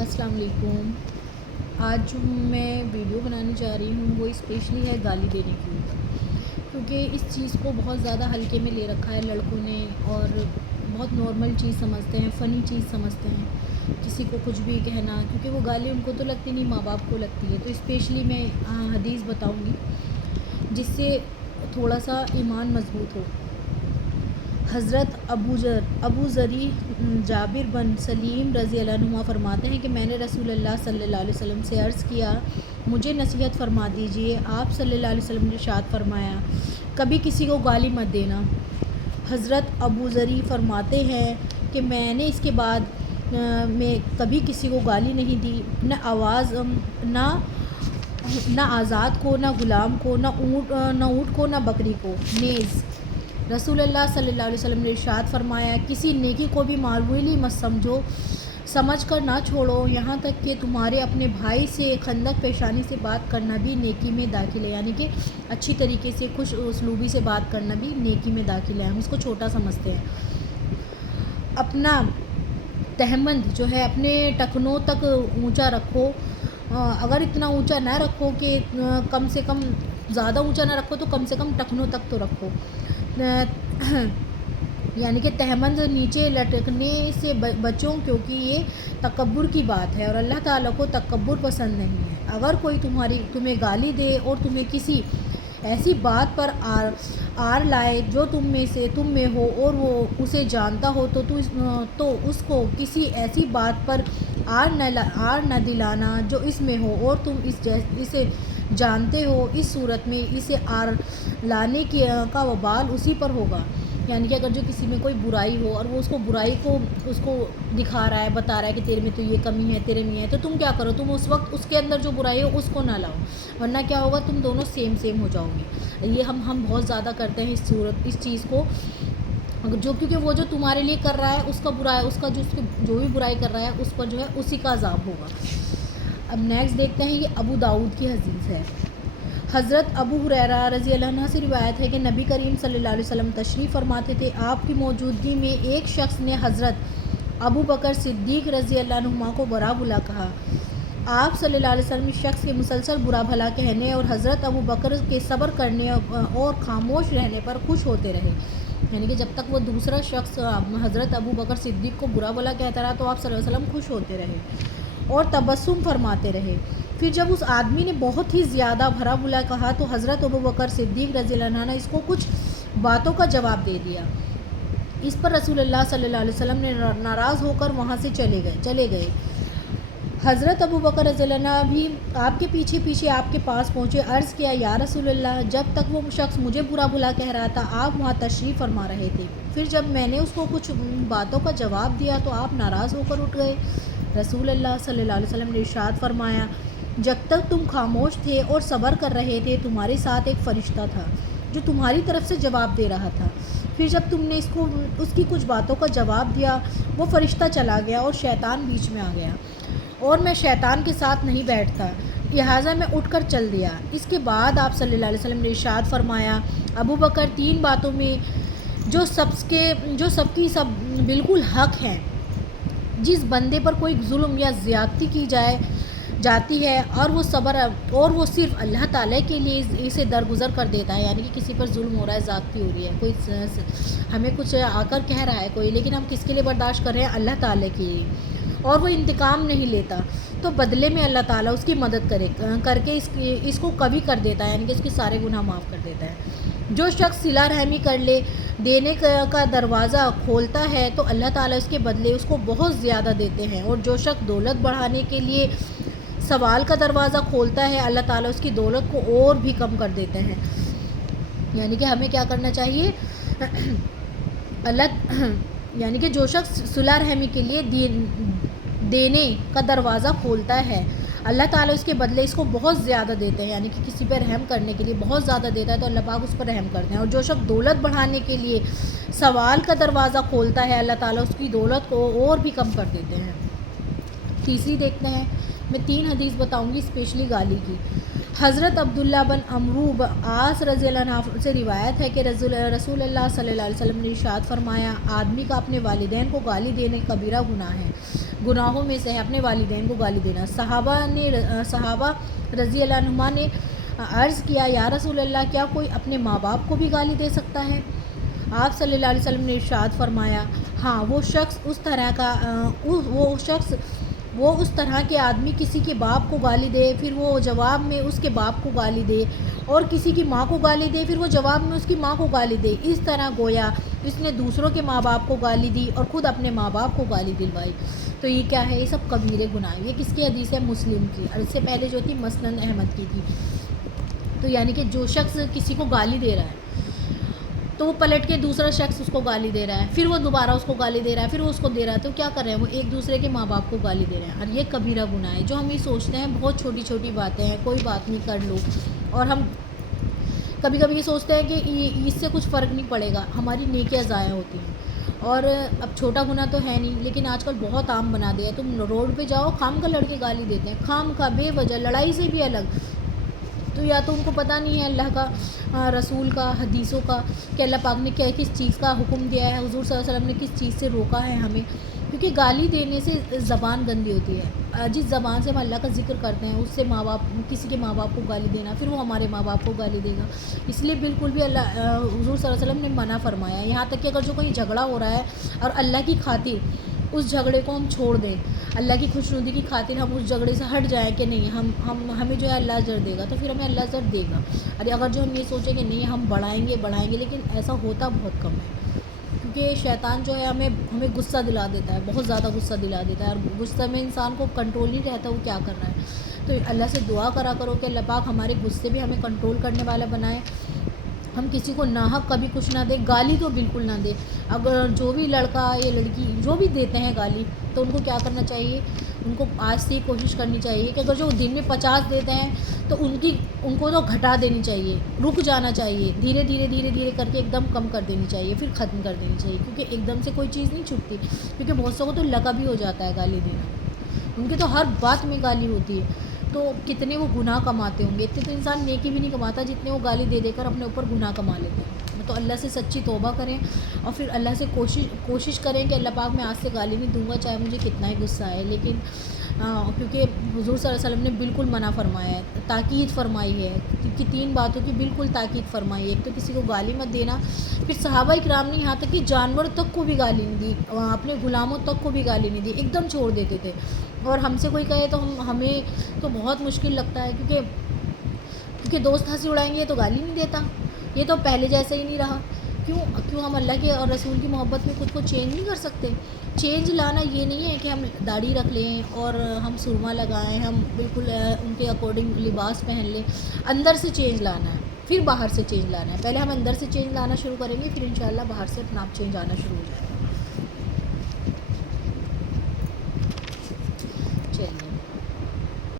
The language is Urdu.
السلام علیکم۔ آج جو میں ویڈیو بنانے جا رہی ہوں وہ اسپیشلی ہے گالی دینے کی اوپر، کیونکہ اس چیز کو بہت زیادہ ہلکے میں لے رکھا ہے لڑکوں نے، اور بہت نارمل چیز سمجھتے ہیں، فنی چیز سمجھتے ہیں کسی کو کچھ بھی کہنا، کیونکہ وہ گالی ان کو تو لگتی نہیں، ماں باپ کو لگتی ہے۔ تو اسپیشلی میں حدیث بتاؤں گی جس سے تھوڑا سا ایمان مضبوط ہو۔ حضرت ابو ذری جابر بن سلیم رضی اللہ عنہ فرماتے ہیں کہ میں نے رسول اللہ صلی اللہ علیہ وسلم سے عرض کیا، مجھے نصیحت فرما دیجئے۔ آپ صلی اللہ علیہ وسلم نے ارشاد فرمایا، کبھی کسی کو گالی مت دینا۔ حضرت ابو ذری فرماتے ہیں کہ میں نے اس کے بعد میں کبھی کسی کو گالی نہیں دی، نہ آزاد کو، نہ غلام کو، نہ اونٹ کو، نہ بکری کو نیز۔ رسول اللہ صلی اللہ علیہ وسلم نے ارشاد فرمایا، کسی نیکی کو بھی معمولی مت سمجھ کر نہ چھوڑو، یہاں تک کہ تمہارے اپنے بھائی سے خندق پیشانی سے بات کرنا بھی نیکی میں داخل ہے، یعنی کہ اچھی طریقے سے خوش اسلوبی سے بات کرنا بھی نیکی میں داخل ہے، ہم اس کو چھوٹا سمجھتے ہیں۔ اپنا تہمند جو ہے اپنے ٹخنوں تک اونچا رکھو، اگر اتنا اونچا نہ رکھو کہ کم سے کم، زیادہ اونچا نہ رکھو تو کم سے کم ٹخنوں تک تو رکھو، یعنی کہ تہمند نیچے لٹکنے سے بچو، کیونکہ یہ تکبر کی بات ہے اور اللہ تعالیٰ کو تکبر پسند نہیں ہے۔ اگر کوئی تمہیں گالی دے اور تمہیں کسی ایسی بات پر آر لائے جو تم میں ہو اور وہ اسے جانتا ہو تو اس کو کسی ایسی بات پر آر نہ دلانا جو اس میں ہو اور تم اسے جانتے ہو، اس صورت میں اسے آر لانے کا وبال اسی پر ہوگا۔ یعنی کہ اگر جو کسی میں کوئی برائی ہو اور وہ اس کو برائی کو اس کو دکھا رہا ہے، بتا رہا ہے کہ تیرے میں تو یہ کمی ہے، تیرے میں ہے، تو تم کیا کرو، تم اس وقت اس کے اندر جو برائی ہو اس کو نہ لاؤ، ورنہ کیا ہوگا، تم دونوں سیم ہو جاؤ گے۔ یہ ہم بہت زیادہ کرتے ہیں اس چیز کو، کیونکہ وہ جو تمہارے لیے کر رہا ہے اس کا برا ہے، اس کا جو بھی برائی کر رہا ہے اس پر جو ہے اسی کا عذاب ہوگا۔ اب نیکسٹ دیکھتے ہیں، یہ ابو داؤد کی حدیث ہے۔ حضرت ابو ہریرہ رضی اللہ عنہ سے روایت ہے کہ نبی کریم صلی اللہ علیہ وسلم تشریف فرماتے تھے، آپ کی موجودگی میں ایک شخص نے حضرت ابو بکر صدیق رضی اللہ عنہ کو برا بھلا کہا۔ آپ صلی اللہ علیہ وسلم اس شخص کے مسلسل برا بھلا کہنے اور حضرت ابو بکر کے صبر کرنے اور خاموش رہنے پر خوش ہوتے رہے، یعنی کہ جب تک وہ دوسرا شخص حضرت ابو بکر صدیق کو برا بھلا کہتا رہا تو آپ صلی اللہ علیہ وسلم خوش ہوتے رہے اور تبسم فرماتے رہے۔ پھر جب اس آدمی نے بہت ہی زیادہ برا بھلا کہا تو حضرت ابو بکر صدیق رضی اللہ عنہ نے اس کو کچھ باتوں کا جواب دے دیا۔ اس پر رسول اللہ صلی اللہ علیہ وسلم نے ناراض ہو کر وہاں سے چلے گئے۔ حضرت ابو بکر رضی اللہ عنہ بھی آپ کے پیچھے آپ کے پاس پہنچے، عرض کیا، یا رسول اللہ، جب تک وہ شخص مجھے برا بھلا کہہ رہا تھا آپ وہاں تشریف فرما رہے تھے، پھر جب میں نے اس کو کچھ باتوں کا جواب دیا تو آپ ناراض ہو کر اٹھ گئے۔ رسول اللہ صلی اللہ علیہ وسلم نے ارشاد فرمایا، جب تک تم خاموش تھے اور صبر کر رہے تھے تمہارے ساتھ ایک فرشتہ تھا جو تمہاری طرف سے جواب دے رہا تھا، پھر جب تم نے اس کی کچھ باتوں کا جواب دیا وہ فرشتہ چلا گیا اور شیطان بیچ میں آ گیا، اور میں شیطان کے ساتھ نہیں بیٹھتا، لہٰذا میں اٹھ کر چل دیا۔ اس کے بعد آپ صلی اللہ علیہ وسلم نے ارشاد فرمایا، ابو بکر، تین باتوں میں جو سب کی سب بالکل حق ہیں، جس بندے پر کوئی ظلم یا زیادتی کی جاتی ہے اور وہ صرف اللہ تعالیٰ کے لیے اسے درگزر کر دیتا ہے، یعنی کہ کسی پر ظلم ہو رہا ہے، زیادتی ہو رہی ہے، کوئی ہمیں کچھ آ کر کہہ رہا ہے کوئی، لیکن ہم کس کے لیے برداشت کر رہے ہیں، اللہ تعالیٰ کے لیے، اور وہ انتقام نہیں لیتا، تو بدلے میں اللہ تعالیٰ اس کی مدد کر کے اس کو کبھی کر دیتا ہے، یعنی کہ اس کے سارے گناہ معاف کر دیتا ہے۔ جو شخص صلہ رحمی کر دینے کا دروازہ کھولتا ہے تو اللہ تعالیٰ اس کے بدلے اس کو بہت زیادہ دیتے ہیں، اور جو شخص دولت بڑھانے کے لیے سوال کا دروازہ کھولتا ہے اللہ تعالیٰ اس کی دولت کو اور بھی کم کر دیتے ہیں۔ یعنی کہ ہمیں کیا کرنا چاہیے، یعنی کہ جو شخص صلہ رحمی کے لیے دینے کا دروازہ کھولتا ہے اللہ تعالیٰ اس کے بدلے اس کو بہت زیادہ دیتے ہیں، یعنی کہ کسی پر رحم کرنے کے لیے بہت زیادہ دیتا ہے تو اللہ پاک اس پر رحم کرتے ہیں، اور جو شخص دولت بڑھانے کے لیے سوال کا دروازہ کھولتا ہے اللہ تعالیٰ اس کی دولت کو اور بھی کم کر دیتے ہیں۔ تیسری دیکھتے ہیں، میں 3 حدیث بتاؤں گی اسپیشلی گالی کی۔ حضرت عبداللہ بن عمرو عاص رضی اللہ عنہ سے روایت ہے کہ رسول اللہ صلی اللہ علیہ وسلم نے ارشاد فرمایا، آدمی کا اپنے والدین کو گالی دینے کبیرہ گناہ ہے۔ گناہوں میں سے ہے اپنے والدین کو گالی دینا۔ صحابہ رضی اللہ عنہما نے عرض کیا یا رسول اللہ کیا کوئی اپنے ماں باپ کو بھی گالی دے سکتا ہے؟ آپ صلی اللہ علیہ وسلم نے ارشاد فرمایا ہاں، وہ اس طرح کے آدمی کسی کے باپ کو گالی دے پھر وہ جواب میں اس کے باپ کو گالی دے، اور کسی کی ماں کو گالی دے پھر وہ جواب میں اس کی ماں کو گالی دے، اس طرح گویا اس نے دوسروں کے ماں باپ کو گالی دی اور خود اپنے ماں باپ کو گالی دلوائی۔ تو یہ کیا ہے؟ یہ سب کبیرے گناہ۔ یہ کس کی حدیث ہے؟ مسلم کی، اور اس سے پہلے جو تھی مسند احمد کی تھی۔ تو یعنی کہ جو شخص کسی کو گالی دے رہا ہے تو وہ پلٹ کے دوسرا شخص اس کو گالی دے رہا ہے، پھر وہ دوبارہ اس کو گالی دے رہا ہے، پھر وہ اس کو دے رہا ہے، تو کیا کر رہے ہیں؟ وہ ایک دوسرے کے ماں باپ کو گالی دے رہے ہیں، اور یہ کبیرہ گناہ ہے۔ جو ہم یہ سوچتے ہیں بہت چھوٹی چھوٹی باتیں ہیں، کوئی بات نہیں، کر لو، اور ہم کبھی کبھی یہ سوچتے ہیں کہ اس سے کچھ فرق نہیں پڑے گا، ہماری نیکیاں ضائع ہوتی ہیں۔ اور اب چھوٹا گناہ تو ہے نہیں، لیکن آج کل بہت عام بنا دیا ہے۔ تم روڈ پہ جاؤ، خام کا لڑکے گالی دیتے ہیں، خام کا، بے وجہ، لڑائی سے بھی الگ۔ تو یا تو ان کو پتہ نہیں ہے اللہ کا، رسول کا، حدیثوں کا، کہ اللہ پاک نے کیا کس چیز کا حکم دیا ہے، حضور صلی اللہ علیہ وسلم نے کس چیز سے روکا ہے ہمیں، کیونکہ گالی دینے سے زبان گندی ہوتی ہے۔ جس زبان سے ہم اللہ کا ذکر کرتے ہیں اس سے کسی کے ماں باپ کو گالی دینا، پھر وہ ہمارے ماں باپ کو گالی دے گا، اس لیے بالکل بھی حضور صلی اللہ علیہ وسلم نے منع فرمایا ہے۔ یہاں تک کہ اگر جو کوئی جھگڑا ہو رہا ہے اور اللہ کی خاطر اس جھگڑے کو ہم چھوڑ دیں، اللہ کی خوشنودی کی خاطر ہم اس جھگڑے سے ہٹ جائیں کہ نہیں، ہمیں جو ہے اللہ اجر دے گا، تو پھر ہمیں اللہ اجر دے گا۔ اور اگر جو ہم یہ سوچیں کہ نہیں ہم بڑھائیں گے، لیکن ایسا ہوتا بہت کم ہے، کیونکہ شیطان جو ہے ہمیں غصہ دلا دیتا ہے، بہت زیادہ غصہ دلا دیتا ہے، اور غصہ میں انسان کو کنٹرول نہیں رہتا وہ کیا کر رہا ہے۔ تو اللہ سے دعا کرا کرو کہ اللہ پاک ہمارے غصے بھی ہمیں کنٹرول کرنے والا بنائے، ہم کسی کو ناحق کبھی کچھ نہ دیں، گالی تو بالکل نہ دیں۔ اگر جو بھی لڑکا یا لڑکی جو بھی دیتے ہیں گالی، تو ان کو کیا کرنا چاہیے؟ ان کو آج سے ہی کوشش کرنی چاہیے کہ اگر جو دن میں 50 دیتے ہیں تو ان کو تو گھٹا دینی چاہیے، رک جانا چاہیے، دھیرے دھیرے کر کے ایک دم کم کر دینی چاہیے، پھر ختم کر دینی چاہیے، کیونکہ ایک دم سے کوئی چیز نہیں چھٹتی، کیونکہ بہت سو کو تو لگا بھی ہو جاتا ہے گالی دینا، ان کی تو ہر بات میں گالی ہوتی ہے، تو کتنے وہ گناہ کماتے ہوں گے، اتنے تو انسان نیکی بھی نہیں کماتا جتنے وہ گالی دے کر اپنے اوپر گناہ کما لیتے ہیں۔ تو اللہ سے سچی توبہ کریں، اور پھر اللہ سے کوشش کریں کہ اللہ پاک میں آج سے گالی نہیں دوں گا، چاہے مجھے کتنا ہی غصہ آئے، لیکن کیونکہ حضور صلی اللہ علیہ وسلم نے بالکل منع فرمایا ہے، تاکید فرمائی ہے کہ 3 باتوں کی بالکل تاکید فرمائی ہے۔ ایک تو کسی کو گالی مت دینا، پھر صحابہ اکرام نے یہاں تک کہ جانور تک کو بھی گالی نہیں دی، اپنے غلاموں تک کو بھی گالی نہیں دی، ایک دم چھوڑ دیتے تھے۔ اور ہم سے کوئی کہے تو ہمیں تو بہت مشکل لگتا ہے، کیونکہ دوست ہنسی اڑائیں گے یہ تو گالی نہیں دیتا، یہ تو پہلے جیسا ہی نہیں رہا۔ کیوں ہم اللہ کے اور رسول کی محبت میں خود کو چینج نہیں کر سکتے؟ چینج لانا یہ نہیں ہے کہ ہم داڑھی رکھ لیں اور ہم سرما لگائیں، ہم بالکل ان کے اکارڈنگ لباس پہن لیں، اندر سے چینج لانا ہے، پھر باہر سے چینج لانا ہے۔ پہلے ہم اندر سے چینج لانا شروع کریں گے، پھر انشاءاللہ باہر سے اپنا آپ چینج آنا شروع ہو جائے گا۔